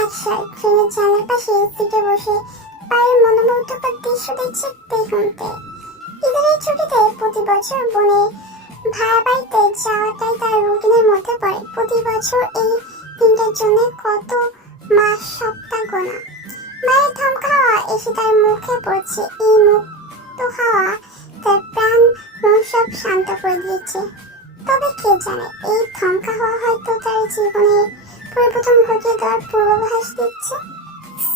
একসাথে ট্রেনের জানালার পাশে সিটে বসে বাইরের মনোমুগ্ধকর দৃশ্য দেখছে দিগন্তে। ঈদের এই ছুটিতে প্রতি বছর বনে ভাড়া বাড়িতে যাওয়াটাই তার রুটিনের মধ্যে পড়ে। প্রতি বছর এই দিনটার জন্য কত মাস সপ্তাহ গোনা। মায়ের থমকা হাওয়া এসে তার মুখে পড়ছে। এই মুক্ত হাওয়া তার প্রাণ মন সব শান্ত করে দিয়েছে। তবে কে জানে, এই থমকা হাওয়া হয়তো তার জীবনের পরিবর্তন ঘটিয়ে দেওয়ার পূর্বাভাস দিচ্ছে।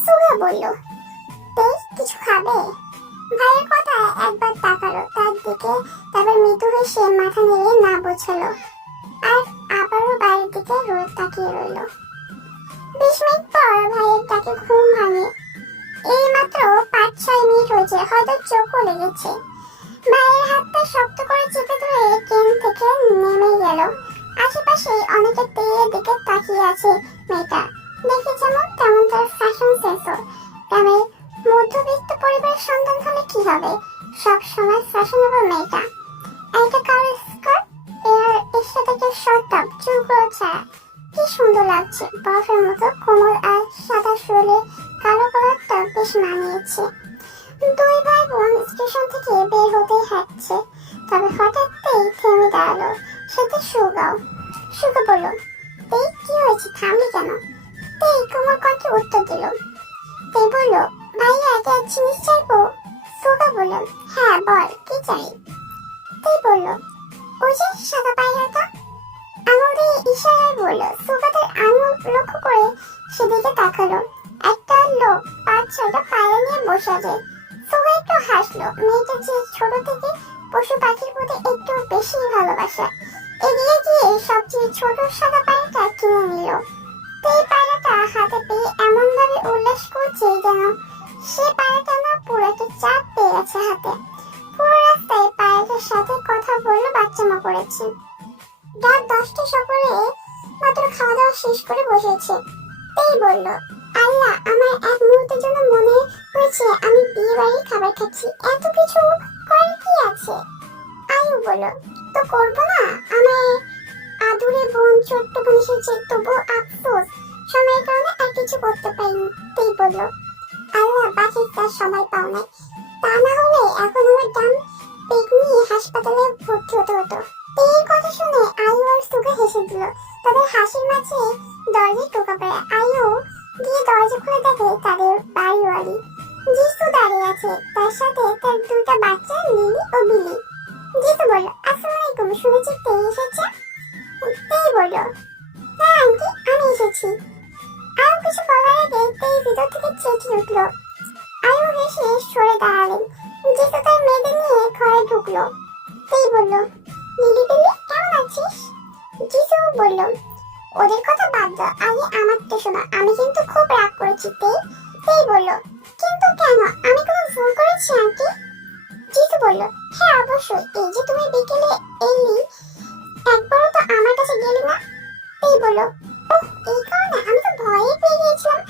সুগা বলল, কিছু খাবে? ভাইয়ের কথায় একবার তাকালো তার দিকে, তারপর মৃদু হেসে মাথা নেড়ে না বোঝালো, আর আবারও বাইরের দিকে তাকিয়ে রইল। 20 মিনিট পর ভাইয়ের ডাকে ঘুম ভাঙে। এই মাত্র 5-6 মিনিট হয়েছে, হয়তো চোখও লেগেছে। ভাইয়ের হাতটা শক্ত করে চেপে ধরে ট্রেন থেকে নেমে গেল। আশেপাশে অনেকে তেলের দিকে তাকিয়ে আছে। মেয়েটা দেখে যেমন তেমন তার ফ্যাশন সেন্সও। গ্রামের মধ্যবিত্ত পরিবারের সন্তান হলে কি হবে, সব সময় ফ্যাশনেবল মেয়েটা। একটা কালো স্কার্ট এর সাথে একটা শর্ট টপ, চুলগুলো ছাড়া কি সুন্দর লাগছে। বরফের মতো কোমল আর সাদা শরীরে কালো কালারটা বেশ মানিয়েছে। দুই ভাই বোন স্টেশন থেকে বের হতে হাঁটছে, তবে হঠাৎই থেমে দাঁড়ালো। সাথে সুগা বলল, কি হয়েছে, থামলি কেন? কোমল কণ্ঠে উত্তর দিল। বলল, ভাইয়া এক জিনিস চাইবো? সুগা বলল, হ্যাঁ বল, কি চাই? বলল, ওই যে সাদা পায়রাটা। আঙুল দিয়ে ইশারায় বলল। সুগা তার আঙুল লক্ষ্য করে সেদিকে তাকালো। একটা লোক 5-6টা পায়রা নিয়ে বসে আছে। সুগা একটু হাসলো। মেয়েটা যে ছোট থেকে পশু পাখির প্রতি একটু বেশি ভালোবাসে। এগিয়ে গিয়ে সবচেয়ে ছোট সাদা পায়রাটা কিনে নিল। এই পায়রাটা হাতে পেয়ে এমন ভাবে উল্লাস করছে যেন সে পায়রাটা না পুরো একটা চাঁদ পেয়ে গেছে হাতে। পুরো রাস্তায় পায়রাটার সাথে কথা বললো, বাচ্চামা করেছে। রাত 10টা, সকলে মাত্র খাওয়া দাওয়া শেষ করে বসেছে। বলল, আল্লাহ, আমার এক মুহূর্তের জন্য মনে হয়েছে আমি বিয়ে বাড়ির খাবার খাচ্ছি। এত কিছু করার কি আছে? আয়ু বলল, তো করবো না? আমার আদুরে বোন, ছোট্ট বোন এসেছে, তবু আফসোস সময়ের কারণে আর কিছু করতে পারিনি। বলল, আল্লাহ, বাকি তার সময় পাও নাই, তা না হলে এখন আমার দাম পেট নিয়ে হাসপাতালে ভর্তি হতে হতো। এই কথা শুনে আয়ু আর সুগা হেসে দিল। তাদের হাসির মাঝে দরজায় টোকা পড়ে। আয়ু গিয়ে দরজা খুলে দেখে তাদের বাড়িওয়ালি জিসু দাঁড়িয়ে আছে, তার সাথে তার 2টা বাচ্চা, লিলি ও বিলি। জিসু বলল, আসসালামু আলাইকুম, শুনেছি এসেছে? বলল, হ্যাঁ আন্টি, আমি এসেছি। আয়ু কিছু বলার আগে ভিতর থেকে চেঁচিয়ে উঠল। আয়ু হেসে সরে দাঁড়ালেন। জিসু তার মেয়েদের নিয়ে ঘরে ঢুকলো। বলল, লিলি বিলি, কেমন আছিস? জিসু বলল, ওদের কথা বাদ দাও, আগে আমারটা শোনো, আমি কিন্তু খুব রাগ করেছি। বলল, কিন্তু কেন? আমি কোনো ভুল করেছি আন্টি? জিসু বলল, হ্যাঁ অবশ্যই, এই যে তুমি বিকেলে এলি, একবারও তো আমার কাছে গেলি না। বলল, ওহ, এই কারণে? আমি তো ভয়ে পেয়ে গিয়েছিলাম।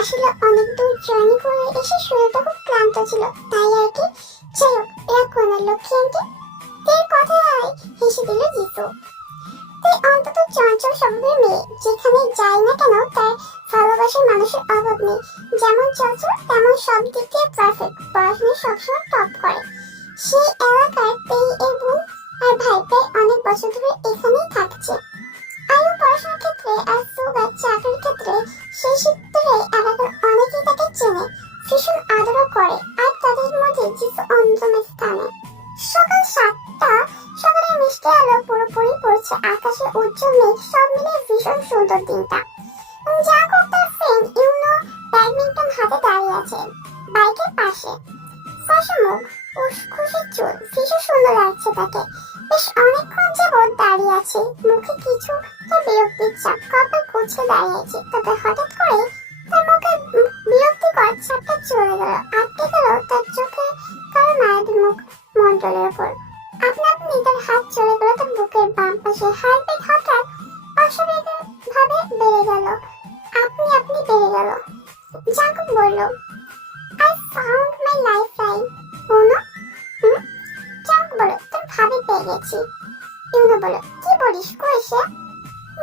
আসলে অনেক দূর জার্নি করে এসে শরীরটা খুব ক্লান্ত ছিল, তাই আর কি। যাই হোক, রাগ করে না লক্ষ্মী আন্টি। কথায় হেসে দিল জিসু। অন্তত চঞ্চল স্বভাবের মেয়ে, যেখানে যায় না কেন তার ভালোবাসার মানুষের অভাব নেই। যেমন চঞ্চল তেমন সব দিক দিয়ে পারফেক্ট, পড়াশোনায় সবসময় টপ করে। সেই এলাকার এর বোন আর ভাই প্রায় অনেক বছর ধরে এখানেই থাকছে। আয়ু পড়াশোনার ক্ষেত্রে আর সুগা চাকরির ক্ষেত্রে সেই সূত্রে এলাকার অনেকেই তাকে চেনে, ভীষণ আদরও করে, আর তাদের মধ্যে জিসু অন্যতম স্থানে। সকাল 7টা, সকালের মিষ্টি আলো পুরোপুরি পড়ছে, আকাশে উজ্জ্বল মেঘ, সব মিলে ভীষণ সুন্দর দিনটা। জাকব তার ফ্রেন্ড ইউনো ব্যাডমিন্টন হাতে দাঁড়িয়ে আছে বাইকের পাশে। ফর্সা মুখ, উসখুসে চুল, ভীষণ সুন্দর লাগছে তাকে। বেশ অনেকক্ষণ যাবৎ দাঁড়িয়ে আছে, মুখে কিছু বিরক্তির ছাপ, কপাল কুঁচকে দাঁড়িয়ে আছে। তবে হঠাৎ করে তার মুখে বিরক্তিকর ছাপটা চলে গেল, আটকে গেল তার চোখে কারো মায়াবী মুখ মন্ডলের উপর। আপনি তার হাত চলে গেল তার বুকের বাম পাশে। হার্টবিট হঠাৎ অস্বাভাবিক ভাবে বেড়ে গেল, আপনি বেড়ে গেল। জাকব বলল, I found my lifeline. You know? Jacob বলল, তোর ভাবি পেয়ে গেছি। ইউনো বলল, কি বলিস, কই সে?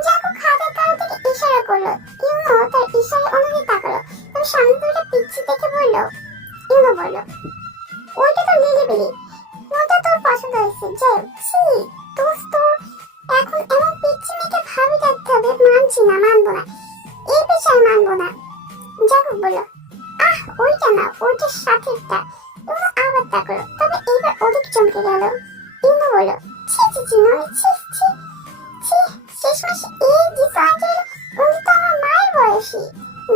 জাকব খাটের কারো থেকে ইশারা করলো। ইউনো তার ইশারা অনুযায়ী তাকালো। তবে সামনে দুইটা পিচ্ছি দেখে বলল, ইউনো বলল, ওইটা তো লিলিবিলি, ওটা তোর পছন্দ হয়েছে। যাই হোক, ছি দোস্ত, এখন এমন পিচ্ছি মেয়েকে ভাবি রাখতে হবে? মানছি না, মানবো না, এই পেশায় মানবো না। জাগুক বলল, আহ ওইটা না, ওইটা সাথেরটা। ইউনো আবার তাকালো, তবে এইবার অধিক চমকে গেল। ইউনো বলল, ছি ছি ছি নয়, ছি ছি ছি, শেষ মাসে এই জিসু আঙ্কেল, উনি তো আমার মায়ের বয়সী।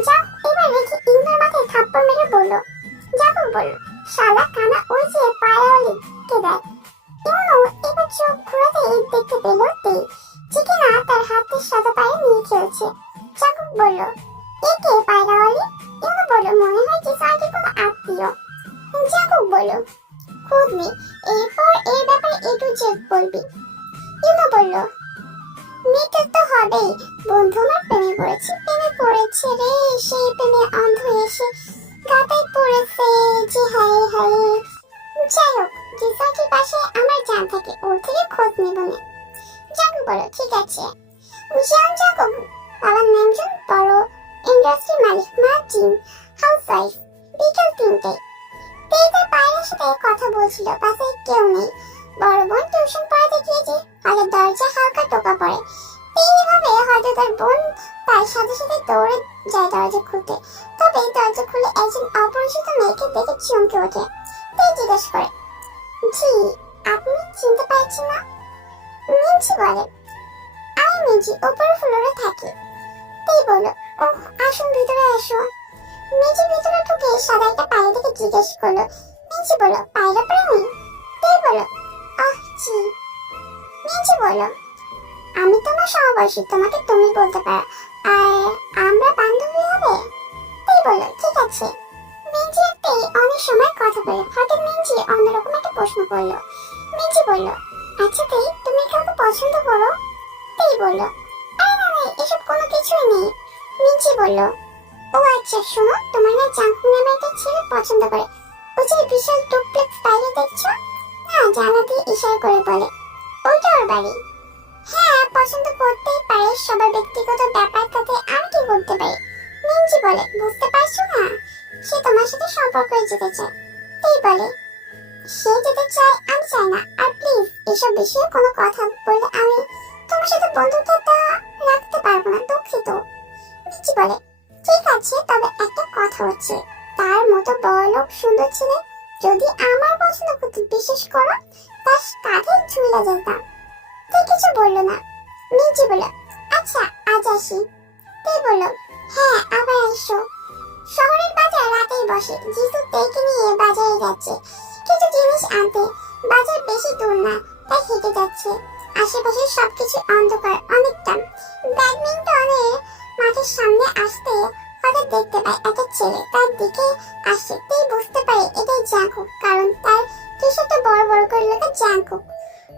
যাক, এবার রেখে ইউনোর মাথায় থাপ্পড় মেরে বলল। জাগুক বলল, শালা কানা, ওই যে পায়রাওয়ালিকে দেখ। ইউনো এবার চোখ ঘোরাতেই দেখতে পেল তেই, যে কিনা তার হাতের সাদা পায়ে নিয়ে খেলছে। জাগুক বলল, এ কে পায়রাওয়ালি? ইউনো বলল, মনে হয় জিসু আঙ্কেল কোনো আত্মীয়। জাগুক বলল, খোঁজ নে, এরপর এর ব্যাপারে এ টু জেড বলবি। ইউনো বলল, মেয়েটা তো হবেই, বন্ধু আমার প্রেমে পড়েছে, প্রেমে পড়েছে রে, সেই প্রেমে অন্ধ এসে গাতায় পড়েছে, যে হায় হায়। যাই হোক, জিসাকির পাশে আমার জান থাকে, ওর থেকে খোঁজ নেব না। জাগু বলো, ঠিক আছে। জিয়ান জাগু, বাবার নাম জন, বড় ইন্ডাস্ট্রি মালিক, মা জিন, হাউসওয়াইফ। বিকেল 3টায় তেই তার পায়ের সাথে কথা বলছিল, বাসায় কেউ নেই। বড় বোন টিউশন পড়াতে গিয়েছে, হয়তো দরজা হালকা টোকা পড়ে। এইভাবে হয়তো তার বোন তার সাথে সাথে দৌড়ে যায় দরজা খুলতে। তবে দরজা খুলে একজন অপরিচিত মেয়েকে দেখে চমকে ওঠে। তেই জিজ্ঞেস করে, জি, আপনি চিনতে পারছেন না? মিঞ্জি বলে, আমি মিঞ্জি, উপরের ফ্লোরে থাকি। তেই বলল, ওহ আসুন, ভিতরে আসো। মিঞ্জি ভিতরে ঢুকে সাদা একটা পায়রা দেখে জিজ্ঞেস করলো। মিঞ্জি বলল, পায়রা প্রেমী? তেই বলল, আহ জি। মিঞ্জি বলল, আমি তোমার সমবয়সী, তোমাকে তুমি বলতে পারো, আর আমরা বান্ধবী হবে। তেই বলল, ঠিক আছে। মিঞ্জি আর তেই অনেক সময় কথা বলে। হঠাৎ মিঞ্জি অন্যরকম একটা প্রশ্ন করলো। মিঞ্জি বলল, আচ্ছা তেই, তুমি কাউকে পছন্দ করো? তেই বলল, আরে না না, এসব কোনো কিছুই নেই। মিঞ্জি বলল, ও আচ্ছা, শোনো, তোমার না জাঙ্কুক নামে একটা ছেলে পছন্দ করে, ওই যে বিশাল ডুপ্লেক্স বাইরে দেখছো না, জানলা দিয়ে ইশারা করে বলে, ওইটা ওর বাড়ি। হ্যাঁ, পছন্দ করতেই পারে, সবার ব্যক্তিগত ব্যাপার, তাতে আমি কি করতে পারি? মিঞ্জি বলে, বুঝতে পারছো না, সে তোমার সাথে সম্পর্ক যেতে চায়। তেই বলে, সে যেতে চায়, আমি চাই না, আর প্লিজ এসব বিষয়ে কোনো কথা বললে আমি তোমার সাথে বন্ধুত্বটা রাখতে পারবো না, দুঃখিত। মিঞ্জি বলে, ঠিক আছে, তবে একটা কথা হচ্ছে, তার মতো বড়লোক সুন্দর ছেলে যদি আমার পছন্দ করতে বিশেষ করো, তার কাঁধে ঝুলে যেতাম। তে কিছু বললো না। মিঞ্জি বলল, আচ্ছা আজ আসি। তে বলল, হ্যাঁ আবার এসো। শহরের বাজার রাতেই বসে। জিসু তেকে নিয়ে বাজারে যাচ্ছে কিছু জিনিস আনতে। বাজার বেশি দূর না, তাই হেঁটে যাচ্ছে। আশেপাশে সবকিছু অন্ধকার অনেকটা। ব্যাডমিন্টনের মাঠের সামনে আসতে হঠাৎ দেখতে পায় একটা ছেলে তার দিকে আসে। তেই বুঝতে পারে এটাই জাঙ্কুক, কারণ তার টি-শার্টে বড় বড় করে লেখা জাঙ্কুক।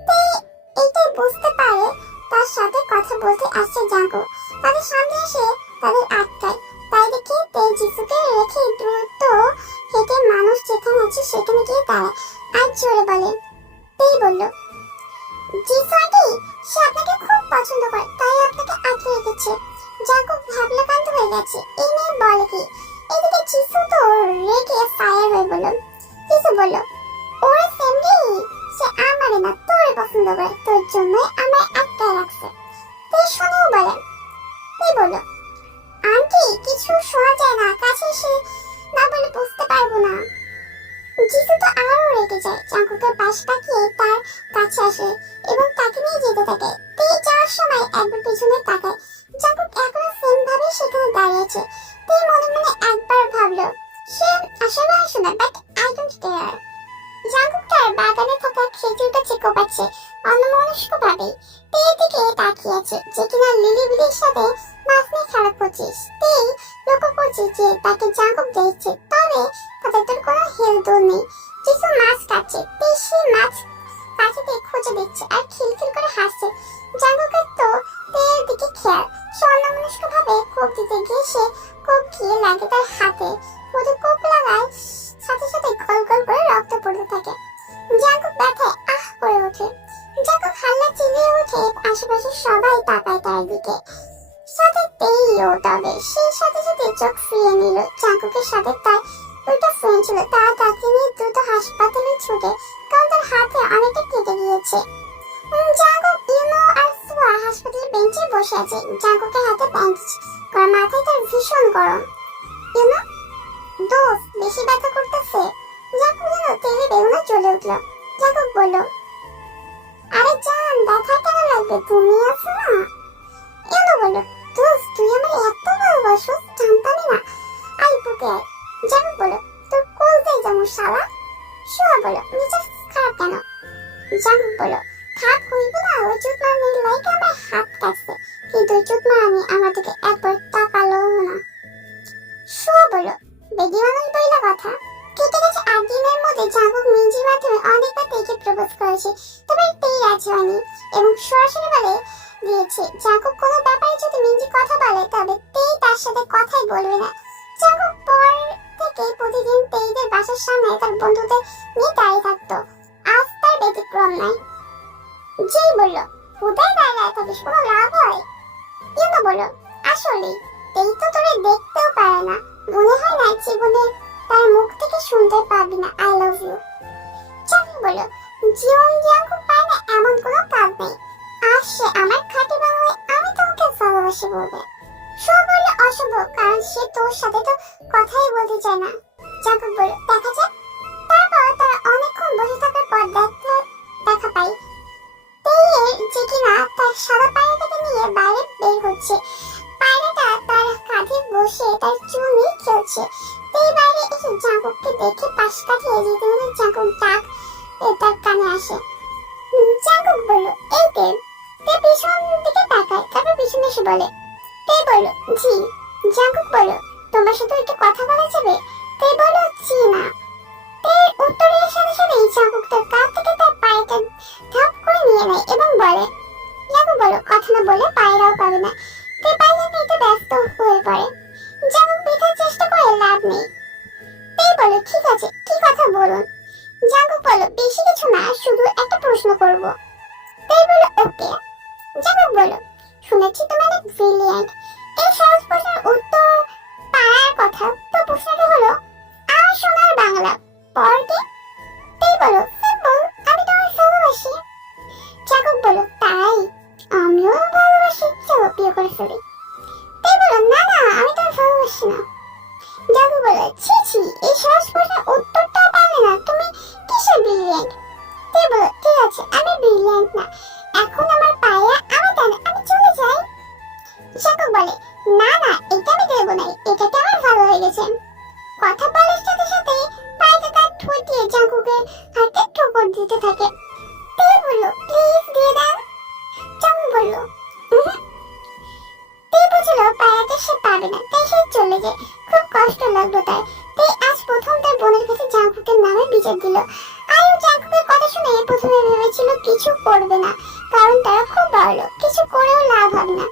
তেই এটাই বুঝতে পারে তার সাথে কথা বলতে আসছে জাঙ্কুক। তাদের সামনে এসে তাদের আটকায়। তাই দেখে তেই জিসুকে রেখে দ্রুত হেঁটে মানুষ যেখানে আছে সেখানে গিয়ে দাঁড়ায় আর জোরে বলে। তেই বলল, জিসু আন্টি, সে আপনাকে খুব পছন্দ করে, তাই আপনাকে আটকে রেখেছে। জাঙ্কুক ভাবনাকান্ত হয়ে গেছে, এই মেয়ে বলে কি? এদিকে জিসু তো রেগে ফায়ার হয়ে বলল। জিসু বলল, ওরা সেমরি, সে আমারে না তোরে পছন্দ করে, তোর জন্যই আমায় আটকায় রাখছে। তুই শুনেও বলে। তুই বলল, আন্টি কিছু শোনা যায় না, কাছে এসে না বলে বুঝতে পারবো না। জিসু তো আরো রেগে যায়। জাঙ্কুকের পাশ তাকিয়ে তার কাছে আসে এবং তাকে নিয়ে যেতে থাকে। তুই যাওয়ার সময় একবার পিছনে তাকায়। জাঙ্কুক এখনো সেম ভাবে সেখানে দাঁড়িয়েছে। তুই মনে মনে একবার ভাবলো, সে আসলে আসে না, but I don't care. Jungkook তার বাগানে থাকা খেজুর গাছে কোপাচ্ছে অন্যমনস্ক ভাবে। তেই দিকে তাকিয়ে আছে, যে কিনা লিলিবিলির সাথে মাছ নিয়ে খেলা করছিস। তেই লক্ষ্য করছে যে তাকে জাঙ্কুক দেখছে, তবে তাদের তোর কোনো হেলদোল নেই। কিছু মাছ কাটছে, তেই সেই মাছ কাছে খুঁজে দিচ্ছে আর খিলখিল করে হাসছে। জাঙ্কুকের তো তেয়ের দিকে খেয়াল। সে অন্যমনস্ক ভাবে কোপ দিতে গিয়ে সে কোপ গিয়ে লাগে তার হাতে। ওদের কোপ লাগায় সাথে সাথে গল গল করে রক্ত পড়তে থাকে। জাঙ্কুক ব্যথায় আহ করে ওঠে। জাঙ্কুক হাল্লা চিল্লিয়ে ওঠে, আশেপাশে সবাই তাকায় তার দিকে। সাথেতেইও। তবে সেই সাথে সাথে চোখ ফিরিয়ে নিল। জাঙ্কুকের সাথে তার দুটো ফ্রেন্ড ছিল, তারা তাকে নিয়ে দ্রুত হাসপাতালে ছুটে, কারণ তার হাতে অনেকটা কেটে গিয়েছে। জাঙ্কুক, ইউনো আর সুয়া হাসপাতালে বেঞ্চে বসে আছে। জাঙ্কুকের হাতে ব্যান্ডেজ করা, মাথায় তার ভীষণ গরম। ইউনো, দোস্ত বেশি ব্যথা করতেছে? জাঙ্কুক যেন তেলে বেগুনে চলে উঠল। জাঙ্কুক বলল, আরে জান, ব্যথা কেন লাগবে, তুমি আছো না। ইউনো বলল, দোস্ত তুই আমার এত ভালোবাসো, জানতামই না। আই বুকে আয়। জাঙ্কুক বলল, তোর কোথায় যাবো শালা। সুয়া বলল, মেজাজ খারাপ কেন? জাঙ্কুক বলল, থাক হইব না, ওই চুত মারানির লাইকে আমার হাত কাটছে, কিন্তু ওই চুত মারানি আমার দিকে একবার তাকালো না। সুয়া বলল, বেগি মানুষ বইলা কথা। কেটে গেছে 8 দিনের মধ্যে জাঙ্কুক মিঞ্জির মাধ্যমে অনেকবার তেকে প্রপোজ করেছে, তবে তেই রাজি হয়নি এবং সরাসরি বলে দিয়েছে জাঙ্কুক কোনো ব্যাপারে যদি মিঞ্জি কথা বলে তবে তেই তার সাথে কথাই বলবে না। জাঙ্কুক পর থেকে প্রতিদিন তেইদের বাসার সামনে তার বন্ধুদের নিয়ে দাঁড়িয়ে থাকতো। আজ তার ব্যতিক্রম নাই। যেই বলল, হুদাই দাঁড়ায় থাকিস, কোনো লাভ হয়? ইউনো বলল, আসলে তেই তো তোরে দেখতেও পারে না, মনে হয় না জীবনে তার মুখ থেকে শুনতে পাবি না আই লাভ ইউ। জাঙ্কুক বলল, জীবন জাঙ্কুক পায় না এমন কোনো কাজ নেই, আর সে আমার খাঁটি বাংলায় আমি তোমাকে ভালোবাসি বলবে। সুয়া বলল, অসম্ভব, কারণ সে তোর সাথে তো কথাই বলতে চায় না। জাঙ্কুক বলল, দেখা যাক। তারপর তারা অনেকক্ষণ বসে থাকার পর দেখা পাই যে কিনা তার সাদা পায়রাটাকে নিয়ে বাইরে বের হচ্ছে। পায়রাটা তার কাঁধে বসে তার চুল খেলছে। এই বাইরে এসে জাঙ্কুককে দেখে পাশ কাটিয়ে যেতে হলে জাঙ্কুক ডাক তার কানে আসে। জাঙ্কুক বলল, এই তে পিছন দিকে তাকায়, তারপর পিছনে এসে বলে। তে বলল, জি। জাঙ্কুক বলল, তোমার সাথে একটু কথা বলা যাবে? তে বলল, জি না। উত্তরের সাথে সাথেই জাঙ্কুক তার কাঁধ থেকে তার পায়রাটা ধাপ করে নিয়ে নেয় এবং বলে, জাঙ্কুক বলল, কথা না বলে পায়রাও পাবে না। তে পায়রা নিতে ব্যস্ত হয়ে পড়ে। জাঙ্কুক বেঁধার চেষ্টা করে, লাভ নেই। তে বলল, ঠিক আছে, কি কথা বলুন। জাঙ্কুক বলল, বেশি কিছু না, শুধু একটা প্রশ্ন করব। তে বলল, ওকে। জাঙ্কুক বলল, শুনেছি তুমি অনেক ব্রিলিয়ান্ট, এই সহজ প্রশ্নের উত্তর পারার কথা, তো প্রশ্নটা হলো আমার সোনার বাংলা পড়তে। তাই বলো, সিম্পল, আমি তোমায় ভালোবাসি। জাঙ্কুক বলল, তাই? আমিও ভালোবাসি, চলো বিয়ে করে ফেলি। তাই বলল, না না, আমি তোমায় ভালোবাসি না। জাঙ্কুক বলল, ছি ছি, এই সহজ প্রশ্নের উত্তরটাও পারলে না, তুমি কিসের ব্রিলিয়ান্ট? তাই বলল, ঠিক আছে, আমি ব্রিলিয়ান্ট না, এখন আমার পায়রা আমার টানে, আমি চলে যাই। জাঙ্কুক বলে, না না, এটা আমি দেবো না, এটাকে আমার ভালো হয়ে গেছে। কথা বলার সাথে সাথে পায়রাটা তার ঠোঁট দিয়ে জাঙ্কুকের হাতে ঠোকর দিতে থাকে। তে বলল, প্লিজ দিয়ে দেন। জাঙ্কুক বলল, তে বুঝলো পায়রাটা সে পাবে না, তাই সে চলে যায়। খুব কষ্ট লাগলো তার। তে আজ প্রথম তার বোনের কাছে জাঙ্কুকের নামে বিচার দিল। আয়ু জাঙ্কুকের কথা শুনে প্রথমে ভেবেছিল কিছু করবে না, কারণ তারা খুব বড়লোক, কিছু করেও লাভ হবে না।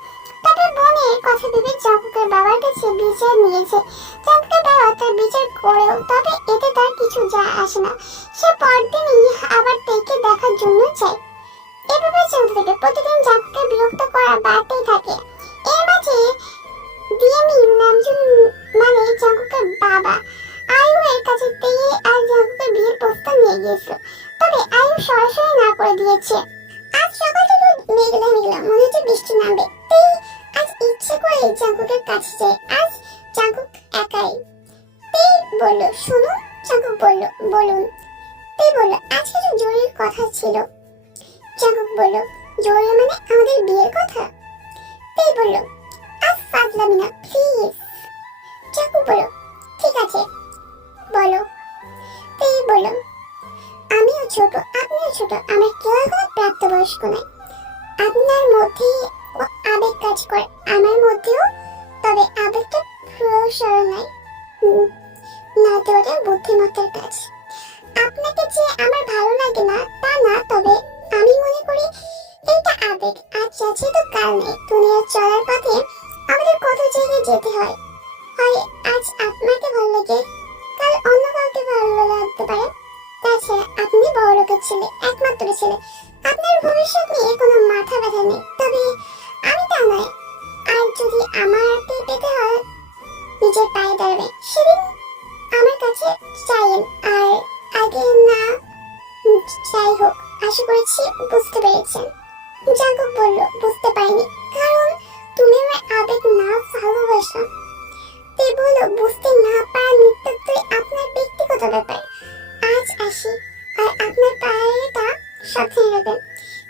তবে বোনের কথা ভেবে জাঙ্কুকের বাবার কাছে বিচার নিয়েছে। জাঙ্কুকের বাবা তার বিচার করেও, তবে এতে তার কিছু যায় আসে না। সে পরদিনই আবার তেকে দেখার জন্য চায়। এভাবে চলতে থাকে, প্রতিদিন জাঙ্কুকের বিরক্ত করা বাড়তেই থাকে। এর মাঝে ডিএমই নামজুন, মানে জাঙ্কুকের বাবা, আয়ু এর কাছে তেয়ে আর জাঙ্কুকের বিয়ের প্রস্তাব নিয়ে গিয়েছিল, তবে আয়ু সরাসরি না করে দিয়েছে। আজ সকাল থেকে মেঘলা মেঘলা, মনে হচ্ছে বৃষ্টি নামবে। তেই আজ ইচ্ছে করে জাঙ্কুকের কাছে যায়। আজ জাঙ্কুক একাই। তেই বলল, শুনুন। জাঙ্কুক বলল, বলুন। তেই বলল, আজ কিছু জরুরি কথা ছিল। জাঙ্কুক বলল, জরুরি মানে আমাদের বিয়ের কথা? তেই বলল, আজ ফাজলামি না, প্লিজ। জাঙ্কুক বলল, ঠিক আছে, বলো। তেই বলল, আমিও ছোট, আপনিও ছোট, আমার কেউ এখনো প্রাপ্তবয়স্ক নয়। আপনার মধ্যে আবেগ কাজ করে, আমার মধ্যেও, তবে আবেগটা প্রসার নয়, না তো ওটা বুদ্ধিমত্তার কাজ। আপনাকে যে আমার ভালো লাগে না তা না, তবে আমি মনে করি এটা আবেগ, আজ আছে তো কাল নেই। দুনিয়ার চলার পথে আমাদের কত জায়গায় যেতে হয়, হয় আজ আপনাকে ভালো লাগে, কাল অন্য কাউকে ভালো লাগতে পারে। তাছাড়া আপনি বড় লোকের ছেলে, একমাত্র ছেলে, আপনার ভবিষ্যৎ নিয়ে কোনো মাথা ব্যথা নেই, তবে আমি তা নয়। আর যদি আমাকে পেতে হয় নিজের পায়ে দাঁড়াবে, সেদিন আমার কাছে চাইেন। আর আগে না, যাই হোক, আশা করছি বুঝতে পেরেছেন। জাঙ্কুক বলল, বুঝতে পারিনি, কারণ তুমি আমার আবেগ না ভালোবাসা। তে বলল, বুঝতে না পারা নিতান্তই আপনার ব্যক্তিগত ব্যাপার। আজ আসি, আর আপনার পায়েটা সাবধানে রাখবেন।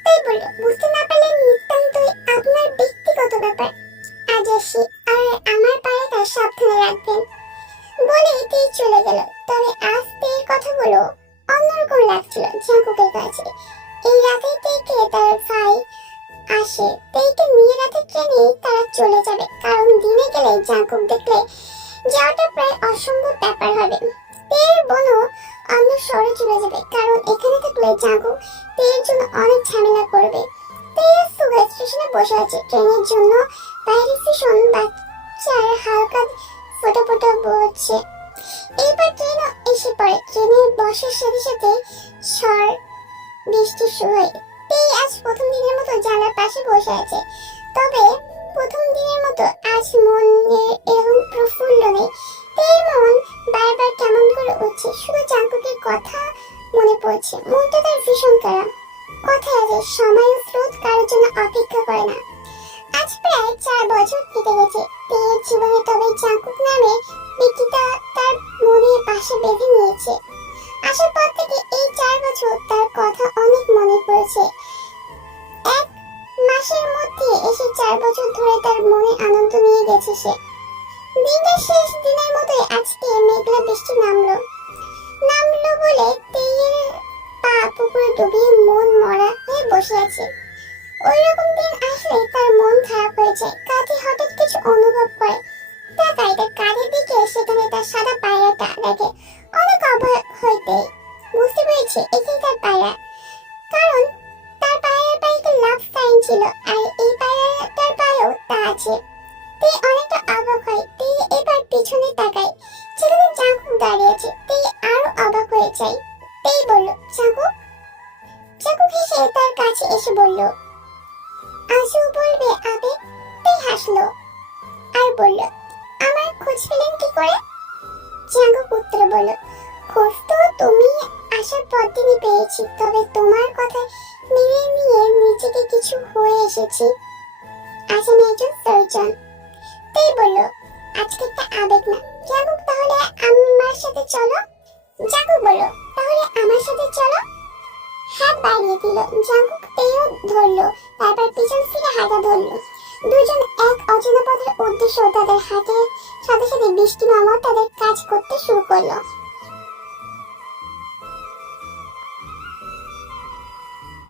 তাই বলল, বুঝতে না পারলে নিতান্তই আপনার ব্যক্তিগত ব্যাপার। আজ আসি, আর আমার পায়েটা সাবধানে রাখবেন। বলে তে চলে গেল। তবে আজ তের কথাগুলো অন্যরকম লাগছিল জাঙ্কুকের কাছে। এই রাতে তেকে তার ভাই আসে, তেকে নিয়ে রাতে ট্রেনে তারা চলে যাবে, কারণ দিনে গেলে জাঙ্কুক দেখলে যাওয়াটা প্রায় অসম্ভব ব্যাপার হবে। তের বোনও অন্য শহরে চলে যাবে, কারণ এখানে থাকলে জাঙ্কুক তের জন্য অনেক ঝামেলা করবে। তে সুগা স্টেশনে বসে আছে ট্রেনের জন্য। বাইরে ভীষণ বাচ্চার হালকা ফোটা ফোটা বলছে। এরপর ট্রেনও এসে পড়ে। ট্রেনে বসার সাথে সাথে ঝড় বৃষ্টি শুরু হয়। তেই আজ প্রথম দিনের মতো জানালার পাশে বসে আছে। তবে প্রথম দিনের মতো আজ মনের এরকম প্রফুল্ল নেই। তের মন বারবার কেমন করে উঠছে, শুধু জাঙ্কুকের কথা মনে পড়ছে। মনটা তার ভীষণ খারাপ। কথায় আছে, সময় ও স্রোত কারোর জন্য অপেক্ষা করে না। আজ প্রায় 4 বছর কেটে গেছে তের জীবনে। তবে জাঙ্কুক নামে ব্যক্তিটা তার মনে বাসা বেঁধে নিয়েছে। আসার পর থেকে এই 4 বছর তার কথা অনেক মনে পড়েছে। এক মাসের মধ্যে এসে 4 বছর ধরে তার মনে আনন্দ নিয়ে গেছে সে। দিনটার শেষ দিনের মতোই আজকে মেঘলা বৃষ্টি নামলো বলে তেয়ের পা পুকুরে ডুবিয়ে মন মরা হয়ে বসে আছে। ওই রকম দিন আসলে তার মন খারাপ হয়ে যায়। কাঁধে হঠাৎ কিছু অনুভব করে। তাকায় তার কাঁধের দিকে, সেখানে তার সাদা পায়রাটা দেখে। অনেক অবাক হইতে বুঝতে পেরেছে এটাই তার পায়রা, কারণ তার পায়রার পায়ে লাভ সাইন ছিল, আর এই পায়রাটার পায়েও তা আছে। তে অনেকটা অবাক হয়। তে এবার পিছনে তাকায়, সেখানে জাঙ্কুক দাঁড়িয়ে আছে। তে আরো অবাক হয়ে যায়। তেই বলল, জাঙ্কুক। জাঙ্কুক হেসে তার কাছে এসে বলল, আজও বলবে আবেগ? তে হাসলো আর বলল, আমার খোঁজ পেলেন কি করে? জাঙ্কুক উত্তরে বলল, খোঁজ তো তুমি আসার পর দিনই পেয়েছি, তবে তোমার কথা মিলিয়ে নিয়ে নিজেকে কিছু হয়ে এসেছি। আজ আমি একজন সার্জন। তাই বলল, আজকে একটা আবেগ না। জাঙ্কুক, তাহলে আমার সাথে চলো। জাঙ্কুক বলল, তাহলে আমার সাথে চলো। হাত বাড়িয়ে দিল। জাঙ্কুক তেও ধরলো, তারপর পিছন ফিরে হাঁটা ধরলো। দুজন এক অজানা পথের উদ্দেশ্য। তাদের হাতের সাথে সাথে বৃষ্টি মামা তাদের কাজ করতে শুরু করলো।